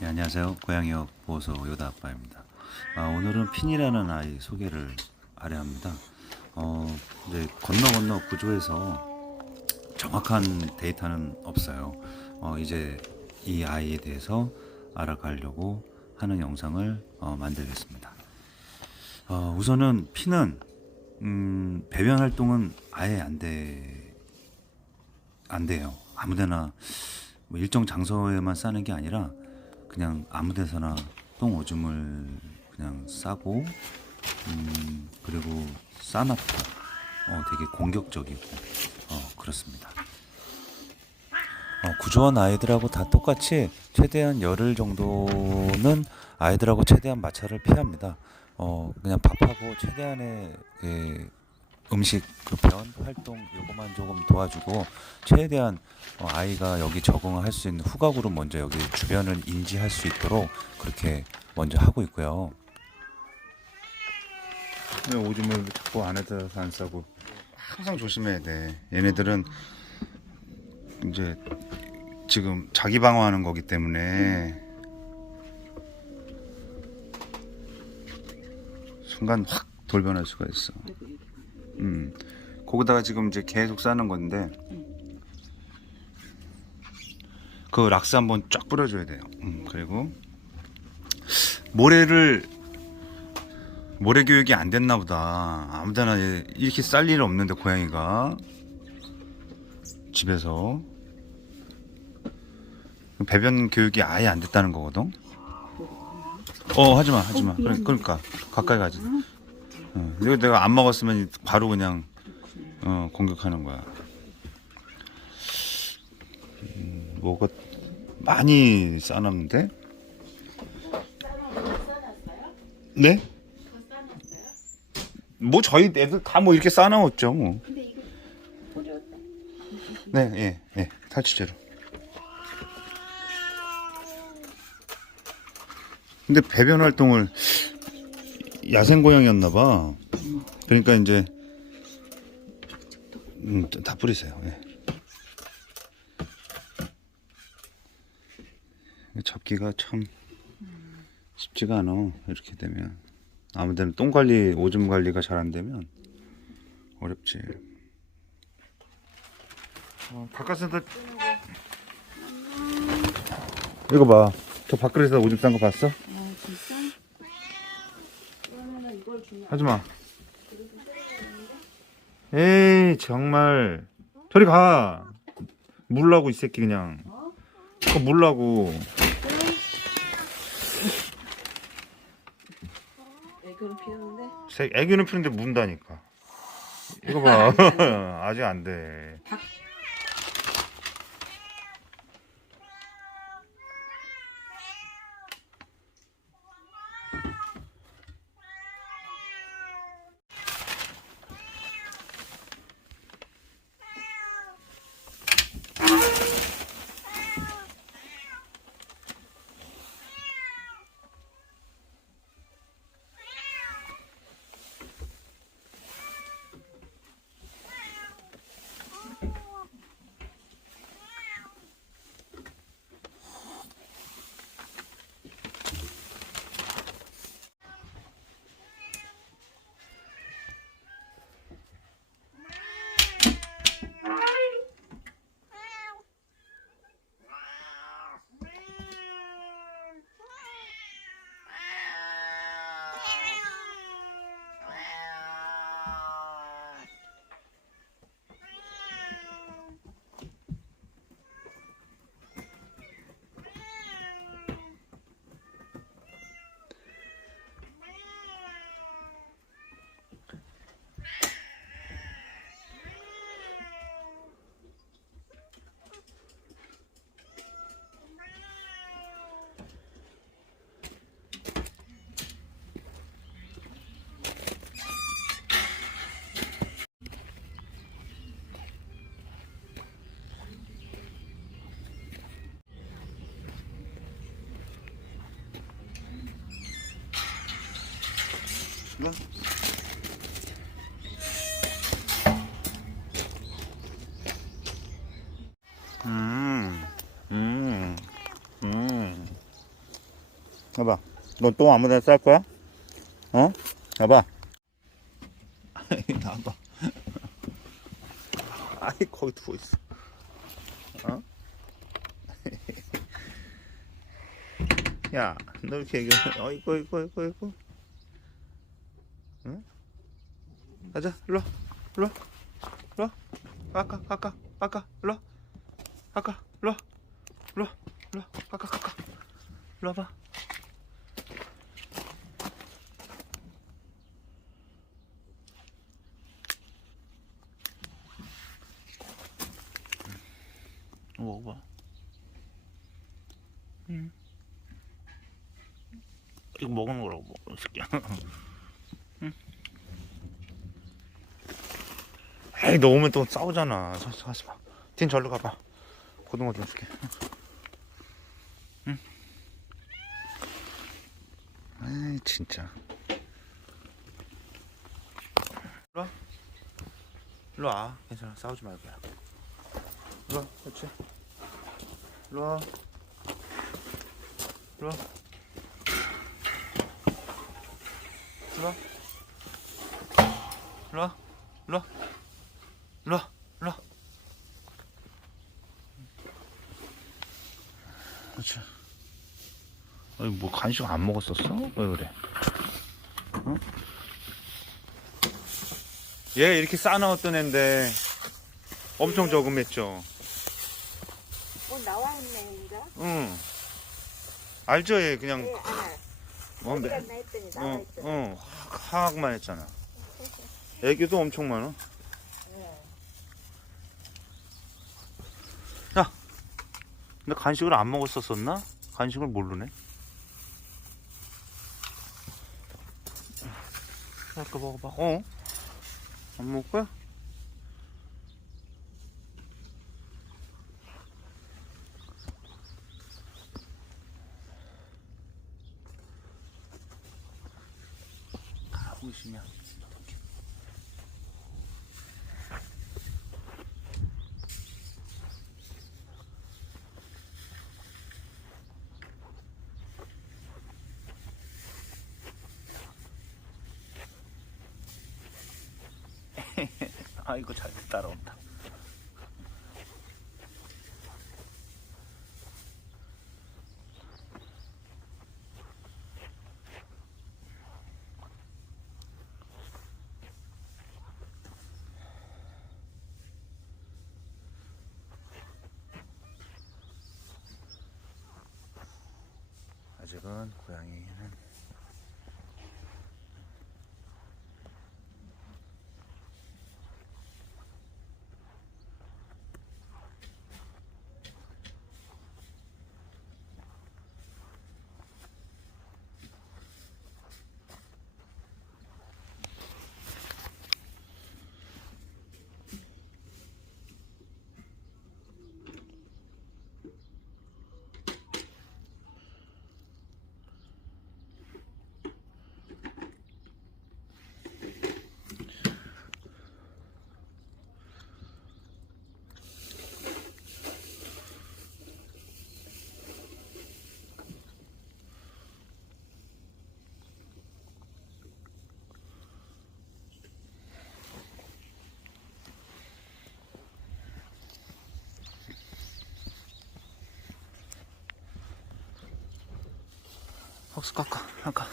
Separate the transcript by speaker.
Speaker 1: 네, 안녕하세요. 고양이역 보호소 요다 아빠입니다. 아, 오늘은 핀이라는 아이 소개를 하려 합니다. 어, 이제 건너 건너 구조에서 정확한 데이터는 없어요. 어, 이제 이 아이에 대해서 알아가려고 하는 영상을 어, 만들겠습니다. 어, 우선은 핀은 음, 배변 활동은 아예 안 돼, 안 돼요. 아무데나 뭐 일정 장소에만 싸는 게 아니라 그냥 아무 데서나 똥 오줌을 그냥 싸고 음, 그리고 싸납고 어, 되게 공격적이고 어, 그렇습니다. 어, 구조원 아이들하고 다 똑같이 최대한 열흘 정도는 아이들하고 최대한 마찰을 피합니다. 어, 그냥 밥하고 최대한의 그 음식 그변 활동 요거만 조금 도와주고 최대한 어, 아이가 여기 적응을 할수 있는 후각으로 먼저 여기 주변을 인지할 수 있도록 그렇게 먼저 하고 있고요. 네, 오줌을 자꾸 안에다 안 싸고 항상 조심해야 돼. 얘네들은 이제 지금 자기 방어하는 거기 때문에 순간 확 돌변할 수가 있어. 음. 거기다가 지금 이제 계속 싸는 건데 그 락스 한번 쫙 뿌려줘야 돼요. 음, 그리고 모래를 모래 교육이 안 됐나 보다. 아무데나 얘 이렇게 쌀 일 없는데 고양이가 집에서 배변 교육이 아예 안 됐다는 거거든. 어 하지마 하지마. 그러- 그러니까 가까이 가지. 어, 이거 내가 안 먹었으면 바로 그냥 어, 공격하는 거야. 음, 뭐가 많이 싸놨는데? 네? 뭐 저희 애들 다 뭐 이렇게 싸놓았죠. 뭐. 네, 예, 예, 탈취제로. 근데 배변 활동을 야생 고양이였나 봐. 그러니까 이제 음, 다 뿌리세요. 예. 잡기가 참 쉽지가 않아. 이렇게 되면 아무데나 똥 관리, 오줌 관리가 잘 안 되면 어렵지. 어, 바깥에다 이거 봐. 저 밥그릇에다 오줌 싼 거 봤어?
Speaker 2: 아 진짜? 그러면은 이걸 주면
Speaker 1: 하지 마. 에이 정말 저리 가. 물라고 이 새끼 그냥. 그거 물라고.
Speaker 2: 애교를 피우는데
Speaker 1: 새- 애교는 피는데 문다니까. 이거 봐. 아직 안 돼. 이 거? 음, 음, 음. 봐봐. 너 똥 아무데나 쌀 거야? 어? 봐봐. 나봐. 아이 거기 두고 있어. 어? 야, 너 이렇게 얘기. 어이구, 이구, 이구, 이구. 응? 가자, 일로, 와, 일로, 와, 일로. 와. 까까, 까까, 까까, 일로, 와. 까까, 일로, 와. 일로, 와, 일로, 와. 까까, 까까, 일로 와봐. 먹어봐. 응. 이거 먹는 거라고 먹어, 이 새끼야. 응. 에이, 너 오면 또 싸우잖아. 서, 서, 가지 마. 딘 절로 가봐. 고등어 좀 줄게. 응. 에이, 진짜. 일로 와. 일로 와. 괜찮아. 싸우지 말고. 일로 와. 그렇지. 일로 와. 일로 와. 일로 와. 일로 와. 일로 와. 일로 와. 일로 와. 그렇지. 아니 뭐 간식 안 먹었었어? 왜 그래? 어? 얘 이렇게 싸나웠던 앤데 엄청 저금했죠.
Speaker 2: 어 나와 있네 이제.
Speaker 1: 응. 알죠, 얘 그냥
Speaker 2: 네 알아.
Speaker 1: 뭐,
Speaker 2: 어디
Speaker 1: 매-
Speaker 2: 갔나 했더니 나와
Speaker 1: 어,
Speaker 2: 있더라.
Speaker 1: 어, 하악만 했잖아. 애기도 엄청 많아. 근데 간식을 안 먹었었었나? 간식을 모르네. 아까 먹어봐. 어? 안 먹을 거야? 호기심이야. 아이고 잘 따라온다. 아직은 고양이는 헉스 깎아 깎아